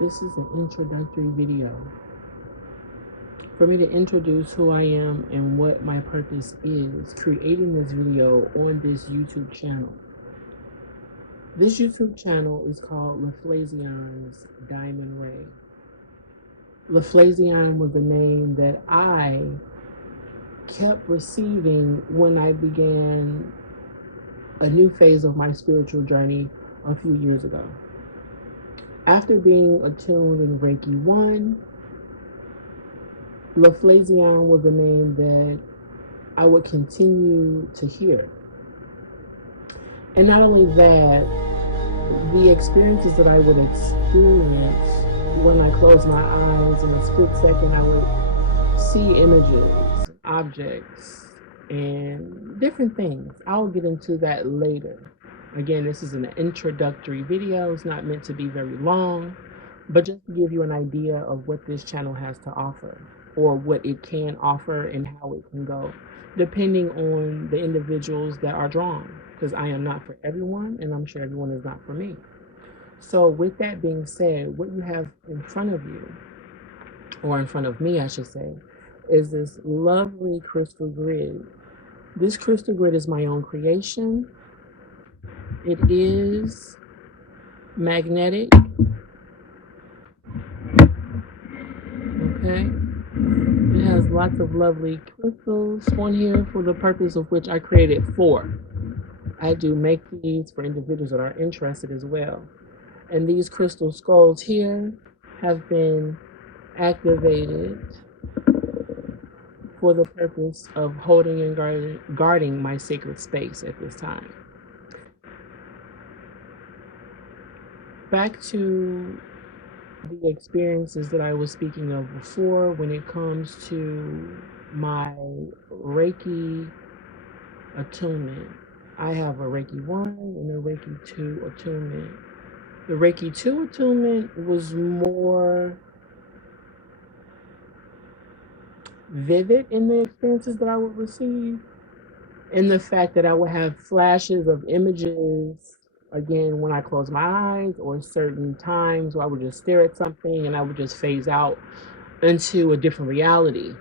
This is an introductory video for me to introduce who I am and what my purpose is creating this video on this YouTube channel. This YouTube channel is called LaFlazion's Diamond Ray. LaFlazion was a name that I kept receiving when I began a new phase of my spiritual journey a few years ago. After being attuned in Reiki 1, LaFlazion was a name that I would continue to hear. And not only that, the experiences that I would experience when I closed my eyes in a split second, I would see images, objects, and different things. I'll get into that later. Again, this is an introductory video. It's not meant to be very long, but just to give you an idea of what this channel has to offer, or what it can offer and how it can go, depending on the individuals that are drawn, because I am not for everyone, and I'm sure everyone is not for me. So with that being said, what you have in front of you, or in front of me, I should say, is this lovely crystal grid. This crystal grid is my own creation. It is magnetic. Okay. It has lots of lovely crystals on here for the purpose of which I created 4. I do make these for individuals that are interested as well. And these crystal skulls here have been activated for the purpose of holding and guarding my sacred space at this time. Back to the experiences that I was speaking of before when it comes to my Reiki attunement. I have a Reiki 1 and a Reiki 2 attunement. The Reiki 2 attunement was more vivid in the experiences that I would receive, in the fact that I would have flashes of images, again, when I close my eyes, or certain times where I would just stare at something and I would just phase out into a different reality.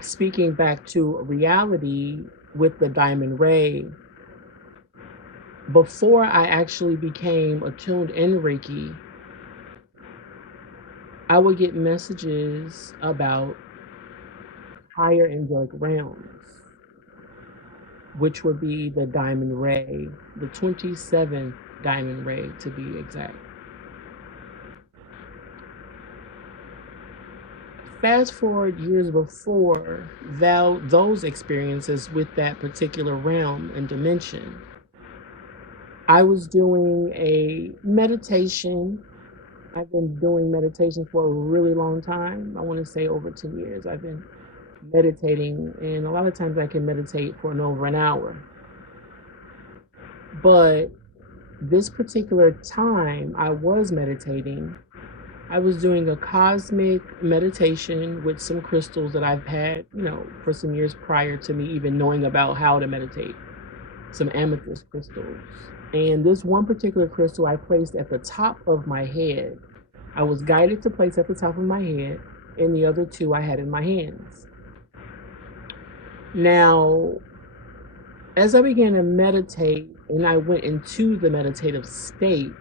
Speaking back to reality with the Diamond Ray, before I actually became attuned in Reiki, I would get messages about higher angelic realms, which would be the Diamond Ray, the 27th Diamond Ray to be exact. Fast forward years before those experiences with that particular realm and dimension, I was doing a meditation. I've been doing meditation for a really long time. I want to say over 10 years I've been meditating, and a lot of times I can meditate for over an hour. But this particular time I was meditating, I was doing a cosmic meditation with some crystals that I've had, for some years prior to me even knowing about how to meditate, some amethyst crystals. And this one particular crystal I placed at the top of my head. I was guided to place at the top of my head, and the other 2 I had in my hands. Now, as I began to meditate and I went into the meditative state,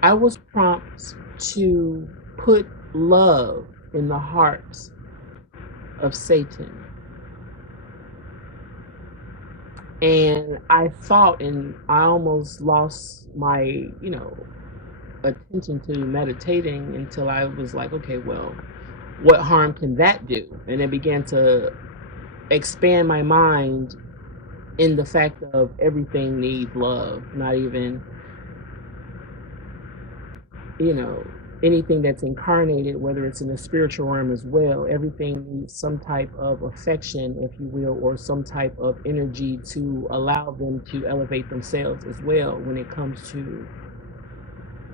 I was prompted to put love in the hearts of Satan. And I thought, and I almost lost my, attention to meditating until I was like, okay, well, what harm can that do? And it began to expand my mind in the fact of everything needs love, not even, anything that's incarnated, whether it's in the spiritual realm as well. Everything needs some type of affection, if you will, or some type of energy to allow them to elevate themselves as well when it comes to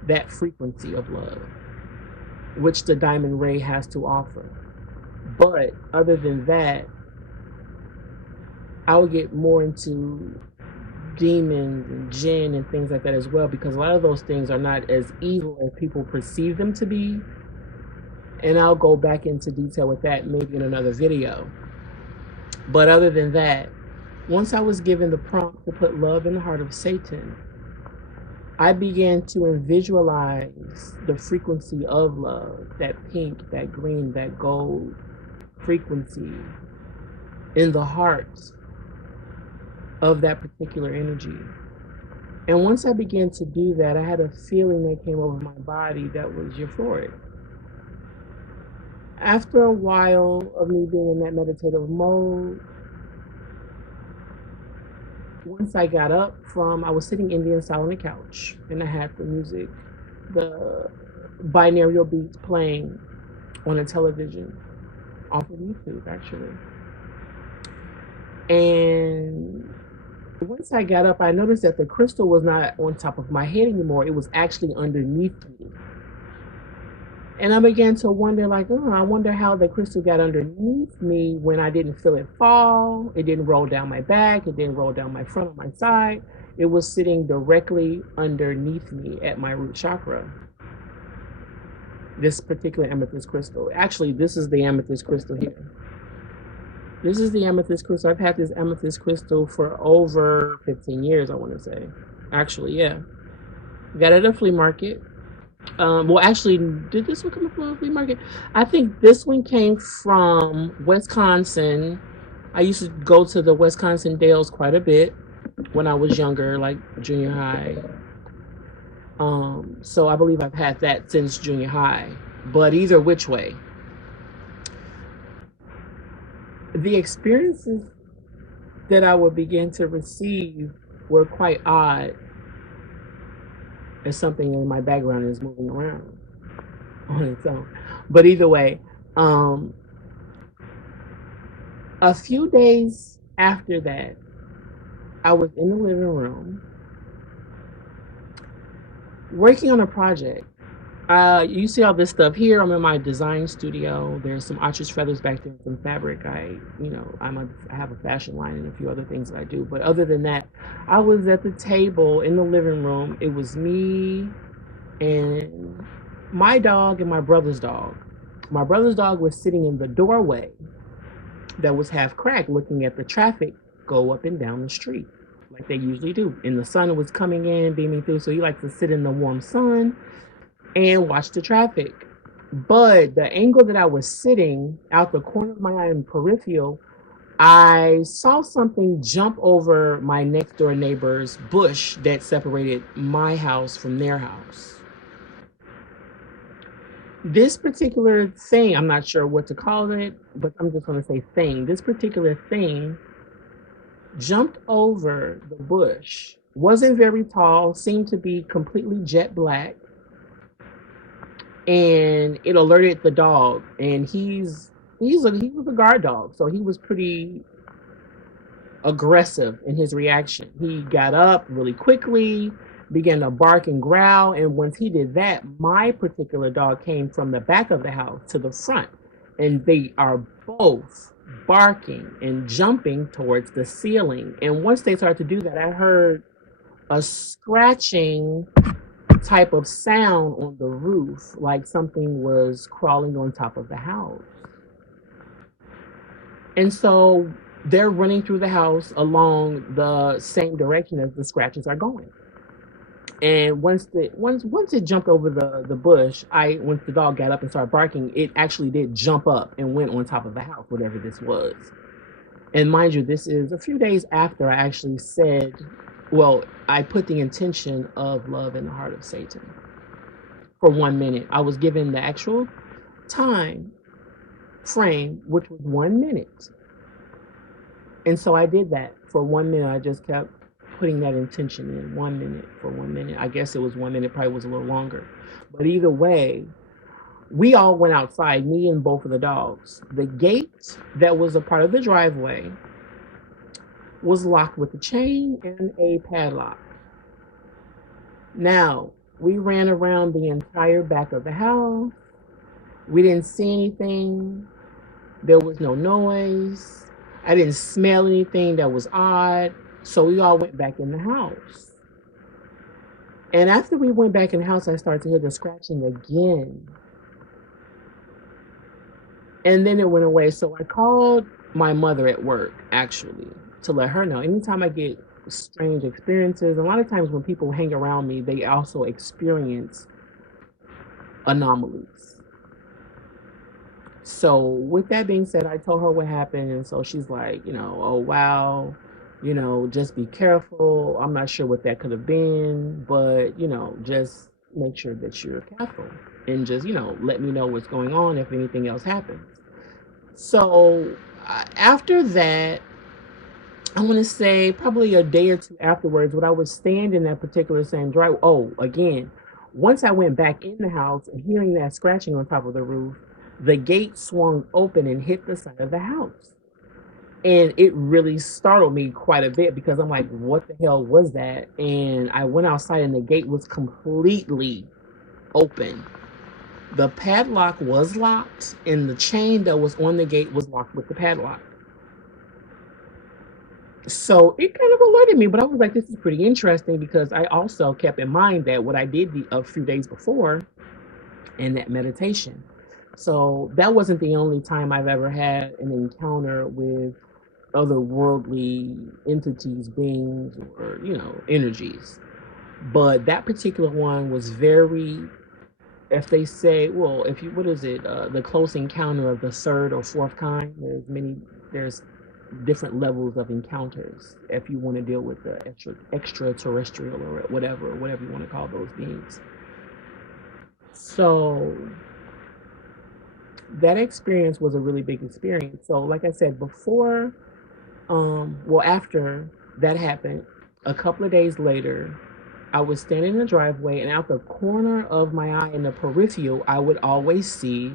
that frequency of love, which the Diamond Ray has to offer. But other than that, I would get more into demons and jinn and things like that as well, because a lot of those things are not as evil as people perceive them to be. And I'll go back into detail with that maybe in another video. But other than that, once I was given the prompt to put love in the heart of Satan, I began to visualize the frequency of love, that pink, that green, that gold frequency in the heart of that particular energy. And once I began to do that, I had a feeling that came over my body that was euphoric. After a while of me being in that meditative mode, once I got up I was sitting Indian style on the couch, and I had the music, the binaural beats playing on a television off of YouTube, actually. And once I got up, I noticed that the crystal was not on top of my head anymore. It was actually underneath me. And I began to wonder, like, oh, I wonder how the crystal got underneath me when I didn't feel it fall. It didn't roll down my back. It didn't roll down my front or my side. It was sitting directly underneath me at my root chakra. This particular amethyst crystal. Actually, this is the amethyst crystal here. This is the amethyst crystal. I've had this amethyst crystal for over 15 years, I want to say. Actually, yeah. Got it at a flea market. Well, actually, did this one come from a flea market? I think this one came from Wisconsin. I used to go to the Wisconsin Dells quite a bit when I was younger, like junior high. So I believe I've had that since junior high. But either which way, the experiences that I would begin to receive were quite odd, as something in my background is moving around on its own. But either way, a few days after that, I was in the living room working on a project. You see all this stuff here. I'm in my design studio. There's some ostrich feathers back there, some fabric. I have a fashion line and a few other things that I do. But other than that, I was at the table in the living room. It was me and my dog and my brother's dog. My brother's dog was sitting in the doorway that was half cracked, looking at the traffic go up and down the street like they usually do. And the sun was coming in, beaming through, so he likes to sit in the warm sun and watch the traffic. But the angle that I was sitting out the corner of my eye in peripheral, I saw something jump over my next door neighbor's bush that separated my house from their house. This particular thing, I'm not sure what to call it, but I'm just going to say thing. This particular thing jumped over the bush, wasn't very tall, seemed to be completely jet black, and it alerted the dog. And he was a guard dog, so he was pretty aggressive in his reaction. He got up really quickly, began to bark and growl, and once he did that, my particular dog came from the back of the house to the front, and they are both barking and jumping towards the ceiling. And once they started to do that, I heard a scratching type of sound on the roof, like something was crawling on top of the house. And so they're running through the house along the same direction as the scratches are going. And once it jumped over the bush, once the dog got up and started barking, it actually did jump up and went on top of the house, whatever this was. And mind you, this is a few days after I actually said, well, I put the intention of love in the heart of Satan for 1 minute. I was given the actual time frame, which was 1 minute. And so I did that for 1 minute. I just kept putting that intention in 1 minute for 1 minute. I guess it was 1 minute, probably was a little longer. But either way, we all went outside, me and both of the dogs. The gate that was a part of the driveway was locked with a chain and a padlock. Now, we ran around the entire back of the house. We didn't see anything. There was no noise. I didn't smell anything that was odd. So we all went back in the house. And after we went back in the house, I started to hear the scratching again. And then it went away. So I called my mother at work, actually, to let her know. Anytime I get strange experiences, a lot of times when people hang around me, they also experience anomalies. So with that being said, I told her what happened, and so she's like, oh wow, just be careful. I'm not sure what that could have been, but just make sure that you're careful and just let me know what's going on if anything else happens. So after that, I want to say probably a day or two afterwards, when I was staying in that particular same drive. Oh, again, once I went back in the house and hearing that scratching on top of the roof, the gate swung open and hit the side of the house. And it really startled me quite a bit because I'm like, what the hell was that? And I went outside and the gate was completely open. The padlock was locked, and the chain that was on the gate was locked with the padlock. So it kind of alerted me, but I was like, this is pretty interesting because I also kept in mind that what I did a few days before in that meditation. So that wasn't the only time I've ever had an encounter with otherworldly entities, beings, or, energies. But that particular one was very, if they say, well, if you, what is it, the close encounter of the third or fourth kind, there's different levels of encounters if you want to deal with the extraterrestrial or whatever you want to call those beings. So that experience was a really big experience. So like I said before, after that happened, a couple of days later, I was standing in the driveway, and out the corner of my eye in the peripheral, I would always see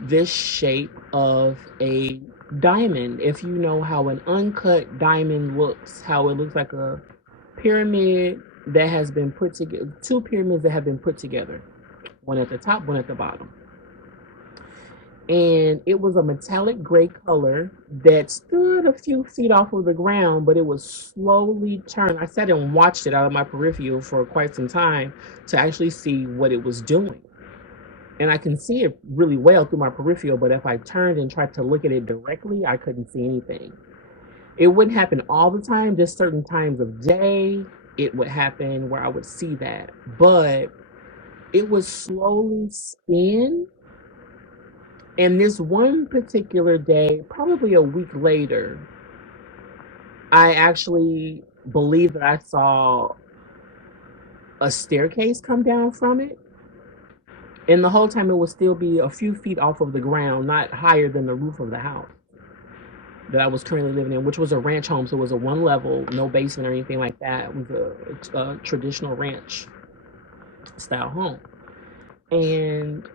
this shape of a diamond. If you know how an uncut diamond looks, how it looks like a pyramid that has been put together, two pyramids that have been put together, one at the top, one at the bottom. And it was a metallic gray color that stood a few feet off of the ground, but it was slowly turned. I sat and watched it out of my peripheral for quite some time to actually see what it was doing. And I can see it really well through my peripheral, but if I turned and tried to look at it directly, I couldn't see anything. It wouldn't happen all the time, just certain times of day it would happen where I would see that. But it would slowly spin. And this one particular day, probably a week later, I actually believe that I saw a staircase come down from it. And the whole time it would still be a few feet off of the ground, not higher than the roof of the house that I was currently living in, which was a ranch home. So it was a one level, no basement or anything like that. It was a traditional ranch style home. And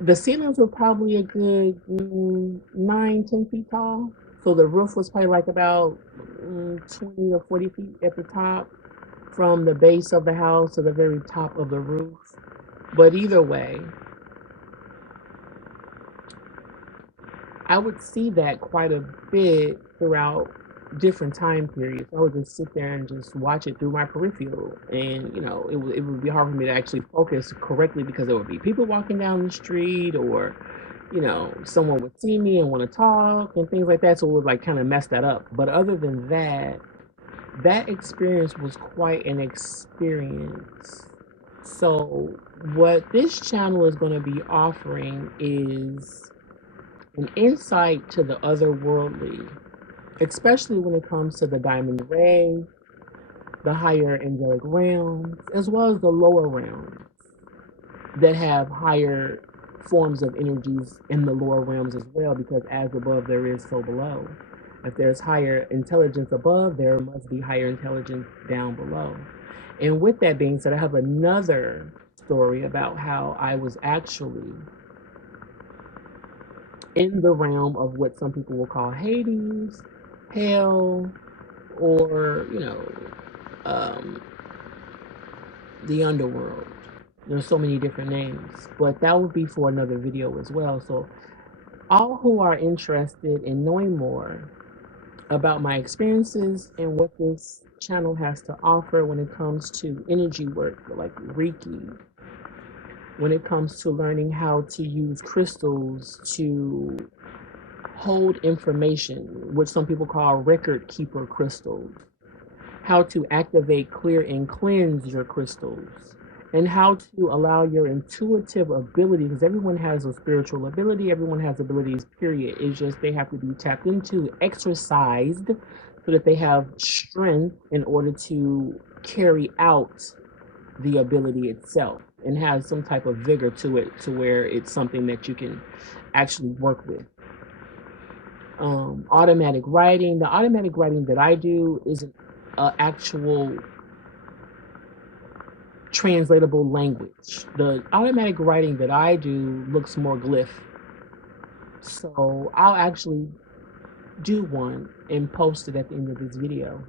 the ceilings were probably a good 9, 10 feet tall. So the roof was probably like about 20 or 40 feet at the top, from the base of the house to the very top of the roof. But either way, I would see that quite a bit throughout different time periods. I would just sit there and just watch it through my peripheral. And, it would be hard for me to actually focus correctly because there would be people walking down the street, or, someone would see me and want to talk and things like that. So it would like kind of mess that up. But other than that, that experience was quite an experience. So what this channel is going to be offering is an insight to the otherworldly, especially when it comes to the diamond ray, the higher angelic realms, as well as the lower realms that have higher forms of energies in the lower realms as well, because as above, there is so below. If there's higher intelligence above, there must be higher intelligence down below. And with that being said, I have another story about how I was actually in the realm of what some people will call Hades, hell, or, um, the underworld. There's so many different names, but that would be for another video as well. So all who are interested in knowing more about my experiences and what this channel has to offer when it comes to energy work, like Reiki, when it comes to learning how to use crystals to hold information, which some people call record keeper crystals, how to activate, clear, and cleanse your crystals, and how to allow your intuitive ability, because everyone has a spiritual ability, everyone has abilities, period. It's just they have to be tapped into, exercised, so that they have strength in order to carry out the ability itself and have some type of vigor to it to where it's something that you can actually work with. Automatic writing. The automatic writing that I do is an actual translatable language. The automatic writing that I do looks more glyph. So I'll actually do one and post it at the end of this video.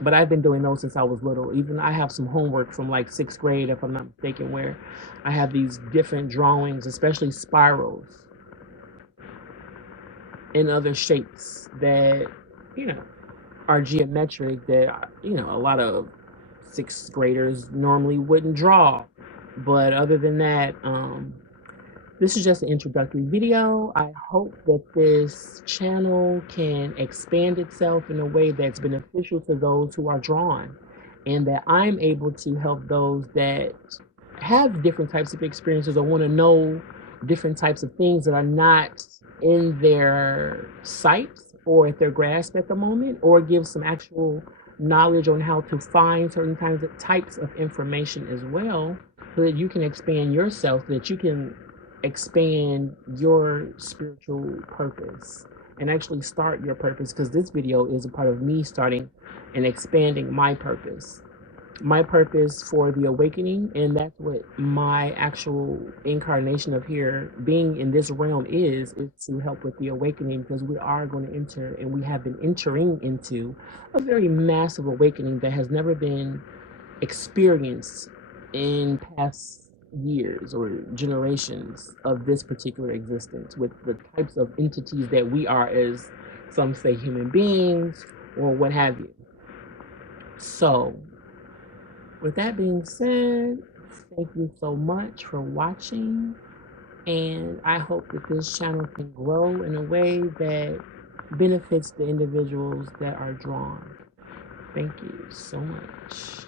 But I've been doing those since I was little. Even I have some homework from like 6th grade, if I'm not mistaken, where I have these different drawings, especially spirals and other shapes that, you know, are geometric that, a lot of 6th graders normally wouldn't draw. But other than that, this is just an introductory video. I hope that this channel can expand itself in a way that's beneficial to those who are drawn, and that I'm able to help those that have different types of experiences or want to know different types of things that are not in their sight or at their grasp at the moment, or give some actual knowledge on how to find certain types of information as well, so that you can expand yourself, so that you can expand your spiritual purpose and actually start your purpose, because this video is a part of me starting and expanding my purpose for the awakening. And that's what my actual incarnation of here being in this realm is to help with the awakening, because we are going to enter, and we have been entering into, a very massive awakening that has never been experienced in past years or generations of this particular existence, with the types of entities that we are, as some say human beings or what have you. So with that being said, thank you so much for watching, and I hope that this channel can grow in a way that benefits the individuals that are drawn. Thank you so much.